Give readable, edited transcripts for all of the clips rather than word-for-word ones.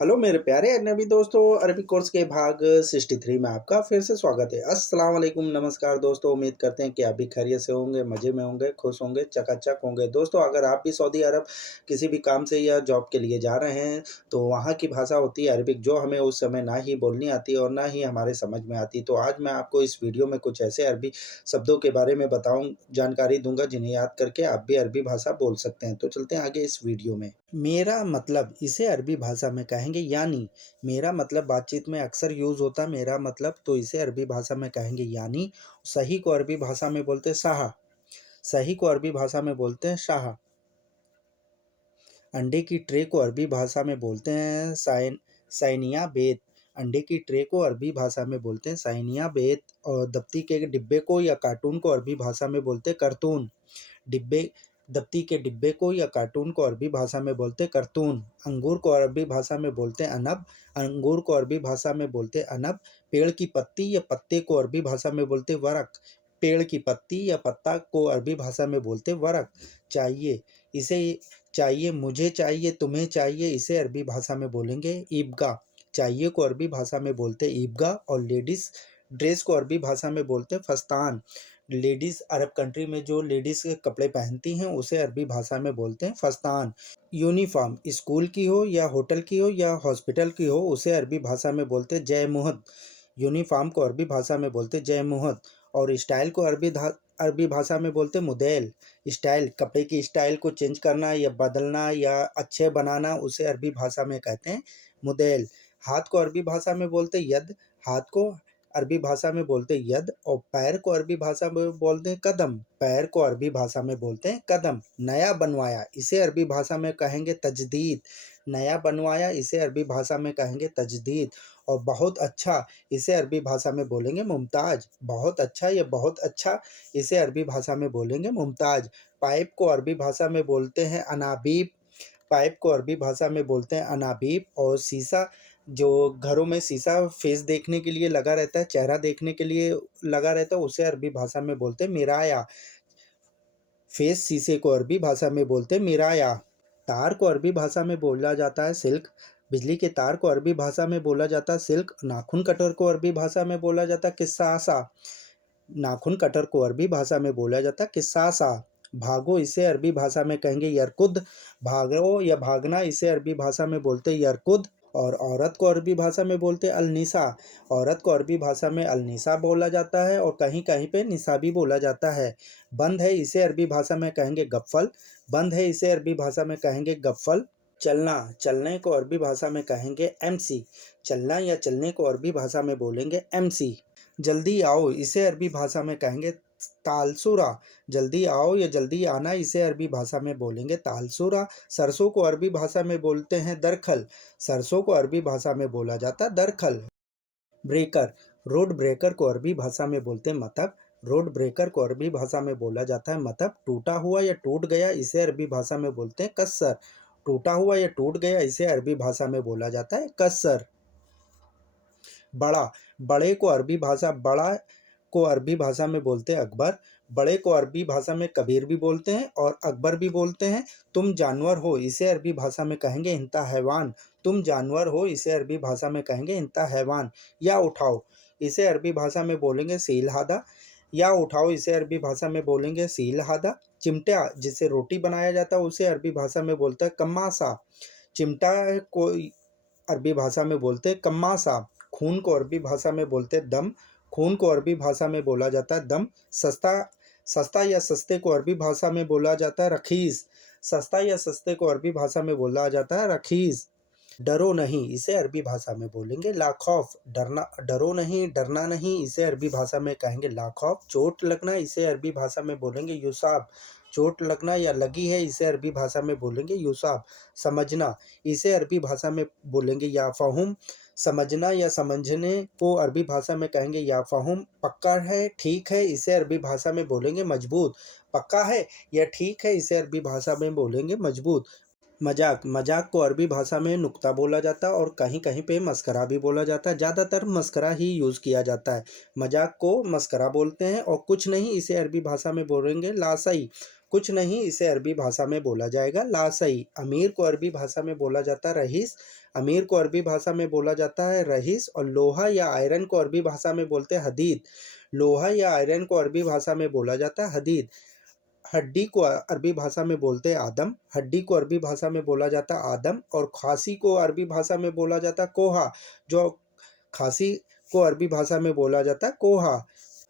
Hello मेरे प्यारे अजनबी दोस्तों, अरबी कोर्स के भाग 63 में आपका फिर से स्वागत है। अस्सलाम वालेकुम, नमस्कार दोस्तों। उम्मीद करते हैं कि आप भी खैरियत से होंगे, मज़े में होंगे, खुश होंगे, चकाचक होंगे। दोस्तों, अगर आप भी सऊदी अरब किसी भी काम से या जॉब के लिए जा रहे हैं, तो वहाँ की भाषा होती है अरबिक, जो हमें उस समय ना ही बोलनी आती है और ना ही हमारे समझ में आती। तो आज मैं आपको इस वीडियो में कुछ ऐसे अरबी शब्दों के बारे में जानकारी दूँगा, जिन्हें याद करके आप भी अरबी भाषा बोल सकते हैं। तो चलते हैं आगे इस वीडियो में। मेरा मतलब, इसे अरबी भाषा में कहेंगे यानी। मेरा मतलब बातचीत में अक्सर यूज़ होता है मेरा मतलब, तो इसे अरबी भाषा में कहेंगे यानी। सही को अरबी भाषा में बोलते हैं साहा। सही को अरबी भाषा में बोलते हैं शाह। अंडे की ट्रे को अरबी भाषा में बोलते हैं साइनिया बेत। अंडे की ट्रे को अरबी भाषा में बोलते हैं साइनिया बेत। और दफ्ती के डिब्बे को या कार्टून को अरबी भाषा में बोलते हैं करतून। डिब्बे दफ्ती के डिब्बे को या कार्टून को अरबी भाषा में बोलते हैं करतून। अंगूर को अरबी भाषा में बोलते हैं अनब। अंगूर को अरबी भाषा में बोलते हैं अनब। पेड़ की पत्ती या पत्ते को अरबी भाषा में बोलते हैं वरक। पेड़ की पत्ती या पत्ता को अरबी भाषा में बोलते हैं वरक। चाहिए, इसे चाहिए, मुझे चाहिए, तुम्हें चाहिए, इसे अरबी भाषा में बोलेंगे ईबगा। चाहिए को अरबी भाषा में बोलते हैं ईबगा। और लेडीज़ ड्रेस को अरबी भाषा में बोलते हैं फस्तान। लेडीज़ अरब कंट्री में जो लेडीज़ के कपड़े पहनती हैं, उसे अरबी भाषा में बोलते हैं फस्तान। यूनिफॉर्म स्कूल की हो या होटल की हो या हॉस्पिटल की हो, उसे अरबी भाषा में बोलते हैं जय मुहद। यूनिफॉर्म को अरबी भाषा में बोलते हैं जय मुहद। और स्टाइल को अरबी भाषा में बोलते हैं मुदेल। स्टाइल, कपड़े की स्टाइल को चेंज करना या बदलना या अच्छे बनाना, उसे अरबी भाषा में कहते हैं मुदेल। हाथ को अरबी भाषा में बोलते हैं यद। हाथ को अरबी भाषा में बोलते हैं यद। और पैर को अरबी भाषा में बोलते हैं कदम। पैर को अरबी भाषा में बोलते हैं कदम। नया बनवाया, इसे अरबी भाषा में कहेंगे तजदीद। नया बनवाया, इसे अरबी भाषा में कहेंगे तजदीद। और बहुत अच्छा, इसे अरबी भाषा में बोलेंगे मुमताज़। बहुत अच्छा या बहुत अच्छा, इसे अरबी भाषा में बोलेंगे मुमताज़। पाइप को अरबी भाषा में बोलते हैं अनाबीब। पाइप को अरबी भाषा में बोलते हैं अनाबीब। और शीशा, जो घरों में शीशा फेस देखने के लिए लगा रहता है, चेहरा देखने के लिए लगा रहता है, उसे अरबी भाषा में बोलते हैं मिराया। फेस शीशे को अरबी भाषा में बोलते हैं मिराया। तार को अरबी भाषा में बोला जाता है सिल्क। बिजली के तार को अरबी भाषा में बोला जाता है सिल्क। नाखून कटर को अरबी भाषा में बोला जाता है किस्सासा। नाखून कटर को अरबी भाषा में बोला जाता है किस्सासा। भागो, इसे अरबी भाषा में कहेंगे यरकुद। भागो या भागना, इसे अरबी भाषा में बोलते हैं यरकुद। और औरत को अरबी भाषा में बोलते हैं अलनिसा। औरत को अरबी भाषा में अलनिसा बोला जाता है और कहीं कहीं पे निसा भी बोला जाता है। बंद है, इसे अरबी भाषा में कहेंगे गफ्फल। बंद है, इसे अरबी भाषा में कहेंगे गफ्फल। चलना, चलने को अरबी भाषा में कहेंगे एमसी। चलना या चलने को अरबी भाषा में बोलेंगे एमसी। जल्दी आओ, इसे अरबी भाषा में कहेंगे तालसुरा। जल्दी आओ या जल्दी आना, इसे अरबी भाषा में बोलेंगे तालसुरा। सरसों को अरबी भाषा में बोलते हैं दरखल। सरसों को अरबी भाषा में बोला जाता है दरखल। ब्रेकर, रोड ब्रेकर को अरबी भाषा में बोलते हैं मतब। रोड ब्रेकर को अरबी भाषा में बोला जाता है मतब। टूटा हुआ या टूट गया, इसे अरबी भाषा में बोलते हैं कस्सर। टूटा हुआ या टूट गया, इसे अरबी भाषा में बोला जाता है कस्सर। बड़ा, बड़ा को अरबी भाषा में बोलते हैं अकबर। बड़े को अरबी भाषा में कबीर भी बोलते हैं और अकबर भी बोलते हैं। तुम जानवर हो, इसे अरबी भाषा में कहेंगे इंता हैवान। तुम जानवर हो, इसे अरबी भाषा में कहेंगे इंता हैवान। या उठाओ, इसे अरबी भाषा में बोलेंगे सील हादा। या उठाओ, इसे अरबी भाषा में बोलेंगे सील हादा। चिमटा, जिससे रोटी बनाया जाता है, उसे अरबी भाषा में बोलते हैं कम्मासा। चिमटा को अरबी भाषा में बोलते हैं कम्मासा। खून को अरबी भाषा में बोलते हैं दम। खून को अरबी भाषा में बोला जाता है दम। सस्ता, सस्ता या सस्ते को अरबी भाषा में बोला जाता है रखीस। सस्ता या सस्ते को अरबी भाषा में बोला जाता है रखीस। डरो नहीं, इसे अरबी भाषा में बोलेंगे ला खौफ। डरना, डरो नहीं, डरना नहीं, इसे अरबी भाषा में कहेंगे ला खौफ। चोट लगना, इसे अरबी भाषा में बोलेंगे युसाब। चोट लगना या लगी है, इसे अरबी भाषा में बोलेंगे युसाब। समझना, इसे अरबी भाषा में बोलेंगे या फ़हुम। समझना या समझने को अरबी भाषा में कहेंगे या फ़हुम। पक्का है, ठीक है, इसे अरबी भाषा में बोलेंगे मजबूत। पक्का है या ठीक है, इसे अरबी भाषा में बोलेंगे मजबूत। मजाक, मजाक को अरबी भाषा में नुक्ता बोला जाता है और कहीं कहीं पे मस्करा भी बोला जाता है। ज़्यादातर मस्करा ही यूज़ किया जाता है। मजाक को मस्करा बोलते हैं। और कुछ नहीं, इसे अरबी भाषा में बोलेंगे लासई। कुछ नहीं, इसे अरबी भाषा में बोला जाएगा ला सही। अमीर को अरबी भाषा में बोला जाता है रईस। अमीर को अरबी भाषा में बोला जाता है रईस। और लोहा या आयरन को अरबी भाषा में बोलते हैं हदीद। लोहा या आयरन को अरबी भाषा में बोला जाता है हदीद। हड्डी को अरबी भाषा में बोलते हैं आदम। हड्डी को अरबी भाषा में बोला जाता है आदम। और खांसी को अरबी भाषा में बोला जाता है कोहा। जो खांसी को अरबी भाषा में बोला जाता है कोहा।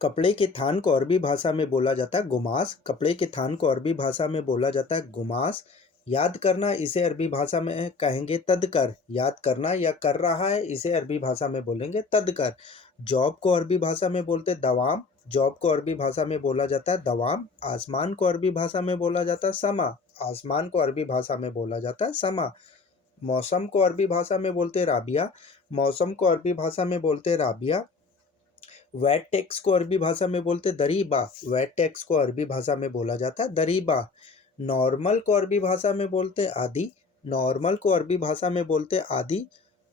कपड़े के थान को अरबी भाषा में बोला जाता है गुमास। कपड़े के थान को अरबी भाषा में बोला जाता है गुमास। याद करना, इसे अरबी भाषा में कहेंगे तदकर। याद करना या कर रहा है, इसे अरबी भाषा में बोलेंगे तदकर। जॉब को अरबी भाषा में बोलते दवाम। जॉब को अरबी भाषा में बोला जाता है दवाम। आसमान को अरबी भाषा में बोला जाता है समा। आसमान को अरबी भाषा में बोला जाता है समा। मौसम को अरबी भाषा में बोलते राबिया। मौसम को अरबी भाषा में बोलते राबिया। वेट टैक्स को अरबी भाषा में बोलते दरीबा। वेट टैक्स को अरबी भाषा में बोला जाता है दरीबा। नॉर्मल को अरबी भाषा में बोलते आदि। नॉर्मल को अरबी भाषा में बोलते आदि।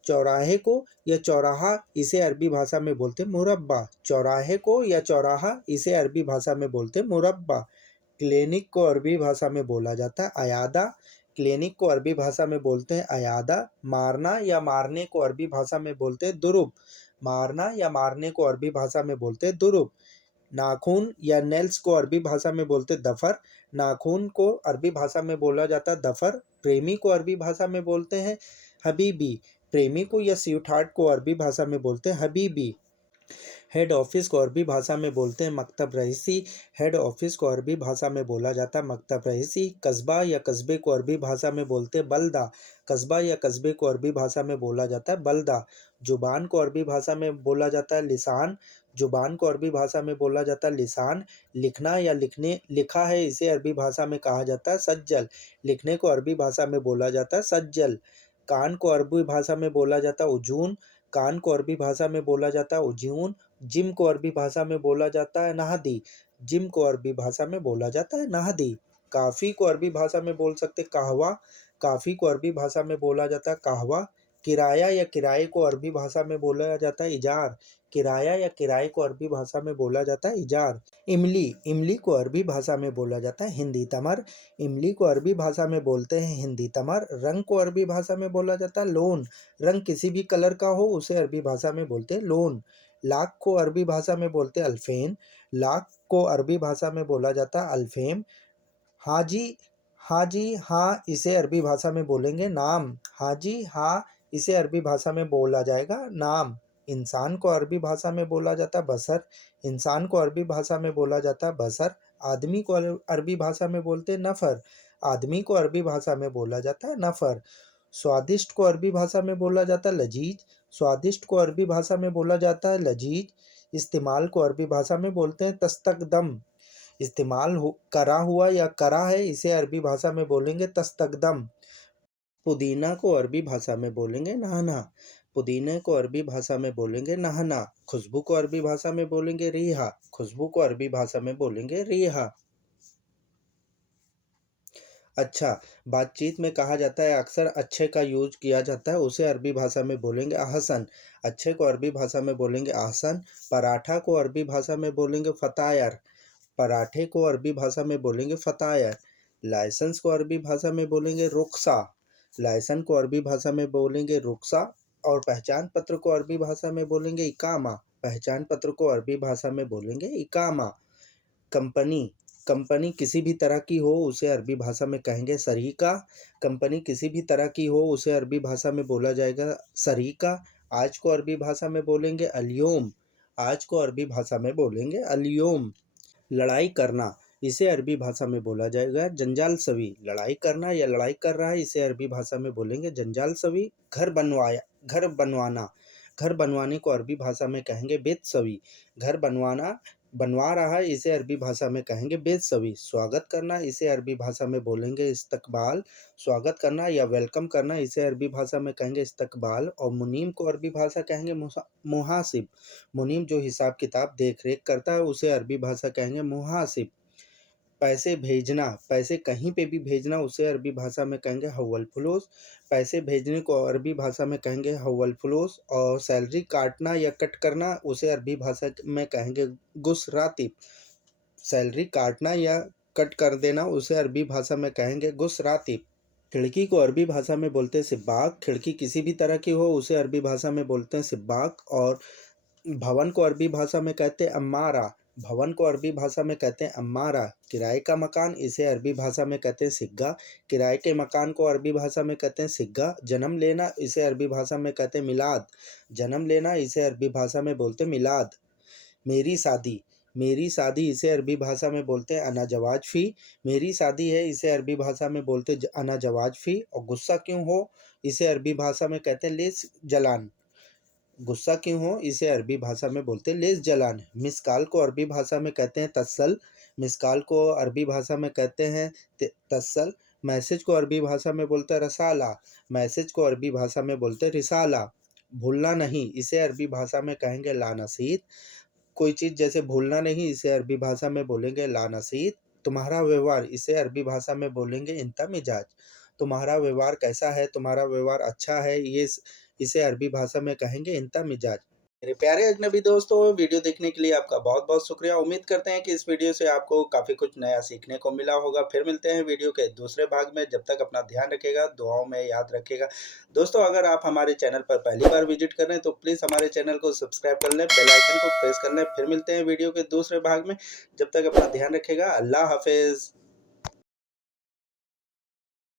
चौराहे को या चौराहा, इसे अरबी भाषा में बोलते मुरब्बा। चौराहे को या चौराहा, इसे अरबी भाषा में बोलते मुरब्बा। क्लिनिक को अरबी भाषा में बोला जाता है अयादा। क्लिनिक को अरबी भाषा में बोलते हैं अयादा। मारना या मारने को अरबी भाषा में बोलते हैं दुरुब। मारना या मारने को अरबी भाषा में बोलते हैं दुरुब। नाखून या नेल्स को अरबी भाषा में बोलते दफर। नाखून को अरबी भाषा में बोला जाता है दफर। प्रेमी को अरबी भाषा में बोलते हैं हबीबी। प्रेमी को या स्वीटहार्ट को अरबी भाषा में बोलते हैं हबीबी। हेड ऑफिस को अरबी भाषा में बोलते हैं मकतब रईसी। हेड ऑफिस को अरबी भाषा में बोला जाता है मकतब रईसी। कस्बा या कस्बे को अरबी भाषा में बोलते हैं बल्दा। कस्बा या कस्बे को अरबी भाषा में बोला जाता है बल्दा। जुबान को अरबी भाषा में बोला जाता है लिसान। जुबान को अरबी भाषा में बोला जाता है लिसान। लिखना या लिखा है, इसे अरबी भाषा में कहा जाता है सज्जल। लिखने को अरबी भाषा में बोला जाता है सज्जल। कान को अरबी भाषा में बोला जाता है उजून। कान को अरबी भाषा में बोला जाता है उजून। जिम को अरबी भाषा में बोला जाता है नहदी। जिम को अरबी भाषा में बोला जाता है नहदी। काफ़ी को अरबी भाषा में बोल सकते कहवा। काफ़ी को अरबी भाषा में बोला जाता है कहवा। किराया या किराए को अरबी भाषा में बोला जाता है इजार। किराया या किराए को अरबी भाषा में बोला जाता है इजार। इमली, इमली को अरबी भाषा में बोला जाता है हिंदी तमर। इमली को अरबी भाषा में बोलते हैं हिंदी तमर। रंग को अरबी भाषा में बोला जाता है लोन। रंग किसी भी कलर का हो, उसे अरबी भाषा में बोलते हैं लोन। लाख को अरबी भाषा में बोलते अल्फेन। लाख को अरबी भाषा में बोला जाता अल्फेम। हाजी, हाजी हाँ, इसे अरबी भाषा में बोलेंगे नाम। हाजी हाँ, इसे अरबी भाषा में बोला जाएगा नाम। इंसान को अरबी भाषा में बोला जाता बसर। इंसान को अरबी भाषा में बोला जाता बसर। आदमी को अरबी भाषा में बोलते नफर। आदमी को अरबी भाषा में बोला जाता है नफर। स्वादिष्ट को अरबी भाषा में बोला जाता है लजीज। स्वादिष्ट को अरबी भाषा में बोला जाता है लजीज। इस्तेमाल को अरबी भाषा में बोलते हैं तस्तकदम। इस्तेमाल करा हुआ या करा है, इसे अरबी भाषा में बोलेंगे तस्तकदम। पुदीना को अरबी भाषा में बोलेंगे नहना। पुदीने को अरबी भाषा में बोलेंगे नहना। खुशबू को अरबी भाषा में बोलेंगे रिहा। खुशबू को अरबी भाषा में बोलेंगे रिहा। अच्छा, बातचीत में कहा जाता है अक्सर अच्छे का यूज किया जाता है, उसे अरबी भाषा में बोलेंगे अहसन। अच्छे को अरबी भाषा में बोलेंगे अहसन। पराठा को अरबी भाषा में बोलेंगे फतायर। पराठे को अरबी भाषा में बोलेंगे फतायर। लाइसेंस को अरबी भाषा में बोलेंगे रुखसा। लाइसेंस को अरबी भाषा में बोलेंगे रुखसा। और पहचान पत्र को अरबी भाषा में बोलेंगे इकामा। पहचान पत्र को अरबी भाषा में बोलेंगे इकामा। कंपनी, कंपनी किसी भी तरह की हो, उसे अरबी भाषा में कहेंगे सरीका। कंपनी किसी भी तरह की हो, उसे अरबी भाषा में बोला जाएगा सरीका। आज को अरबी भाषा में बोलेंगे अलयोम। आज को अरबी भाषा में बोलेंगे अलयोम। लड़ाई करना, इसे अरबी भाषा में बोला जाएगा जंजाल सवी। लड़ाई करना या लड़ाई कर रहा है, इसे अरबी भाषा में बोलेंगे जंजाल सवी। घर बनवाना, घर बनवाने को अरबी भाषा में कहेंगे बेत सवी। घर बनवाना, बनवा रहा है, इसे अरबी भाषा में कहेंगे बेत सवी। स्वागत करना, इसे अरबी भाषा में बोलेंगे इस्तकबाल। स्वागत करना या वेलकम करना, इसे अरबी भाषा में कहेंगे इस्तकबाल। और मुनीम को अरबी भाषा कहेंगे मुहासिब। मुनीम जो हिसाब किताब देख रेख करता है, उसे अरबी भाषा कहेंगे मुहासिब। पैसे भेजना, पैसे कहीं पे भी भेजना, उसे अरबी भाषा में कहेंगे हवल फुलूस। पैसे भेजने को अरबी भाषा में कहेंगे हवल फुलूस। और सैलरी काटना या कट करना, उसे अरबी भाषा में कहेंगे गुस रातिब। सैलरी काटना या कट कर देना, उसे अरबी भाषा में कहेंगे गुसराती। खिड़की को अरबी भाषा में बोलते हैं सिब्बाक। खिड़की किसी भी तरह की हो उसे अरबी भाषा में बोलते हैं सिब्बाक। और भवन को अरबी भाषा में कहते हैं अम्मारा। भवन को अरबी भाषा में कहते हैं अम्मारा। किराए का मकान, इसे अरबी भाषा में कहते हैं सिग्गा। किराए के मकान को अरबी भाषा में कहते हैं सिग्गा। जन्म लेना, इसे अरबी भाषा में कहते हैं मिलाद। जन्म लेना, इसे अरबी भाषा में बोलते हैं मिलाद। मेरी शादी, मेरी शादी, इसे अरबी भाषा में बोलते हैं अना जवाज फ़ी। मेरी शादी है, इसे अरबी भाषा में बोलते हैं अना जवाज फ़ी। और गुस्सा क्यों हो, इसे अरबी भाषा में कहते हैं लेस जलान। गुस्सा क्यों हो, इसे अरबी भाषा में बोलते हैं लेस जलान। मिस कॉल को अरबी भाषा में कहते हैं तस्सल। मिस कॉल को अरबी भाषा में कहते हैं तस्सल। मैसेज को अरबी भाषा में बोलते हैं रसाला। मैसेज को अरबी भाषा में बोलते हैं रिसाला। भूलना नहीं, इसे अरबी भाषा में कहेंगे लानसीत। कोई चीज़ जैसे भूलना नहीं, इसे अरबी भाषा में बोलेंगे लानसीत। तुम्हारा व्यवहार, इसे अरबी भाषा में बोलेंगे इंता मिजाज। तुम्हारा व्यवहार कैसा है, तुम्हारा व्यवहार अच्छा है, इसे अरबी भाषा में कहेंगे इंता मिजाज। मेरे प्यारे अजनबी दोस्तों, वीडियो देखने के लिए आपका बहुत बहुत शुक्रिया। उम्मीद करते हैं कि इस वीडियो से आपको काफ़ी कुछ नया सीखने को मिला होगा। फिर मिलते हैं वीडियो के दूसरे भाग में। जब तक अपना ध्यान रखिएगा, दुआओं में याद रखिएगा। दोस्तों, अगर आप हमारे चैनल पर पहली बार विजिट कर रहे हैं तो प्लीज़ हमारे चैनल को सब्सक्राइब कर लें, बेल आइकन को प्रेस कर लें। फिर मिलते हैं वीडियो के दूसरे भाग में। जब तक अपना ध्यान रखिएगा। अल्लाह हाफिज़।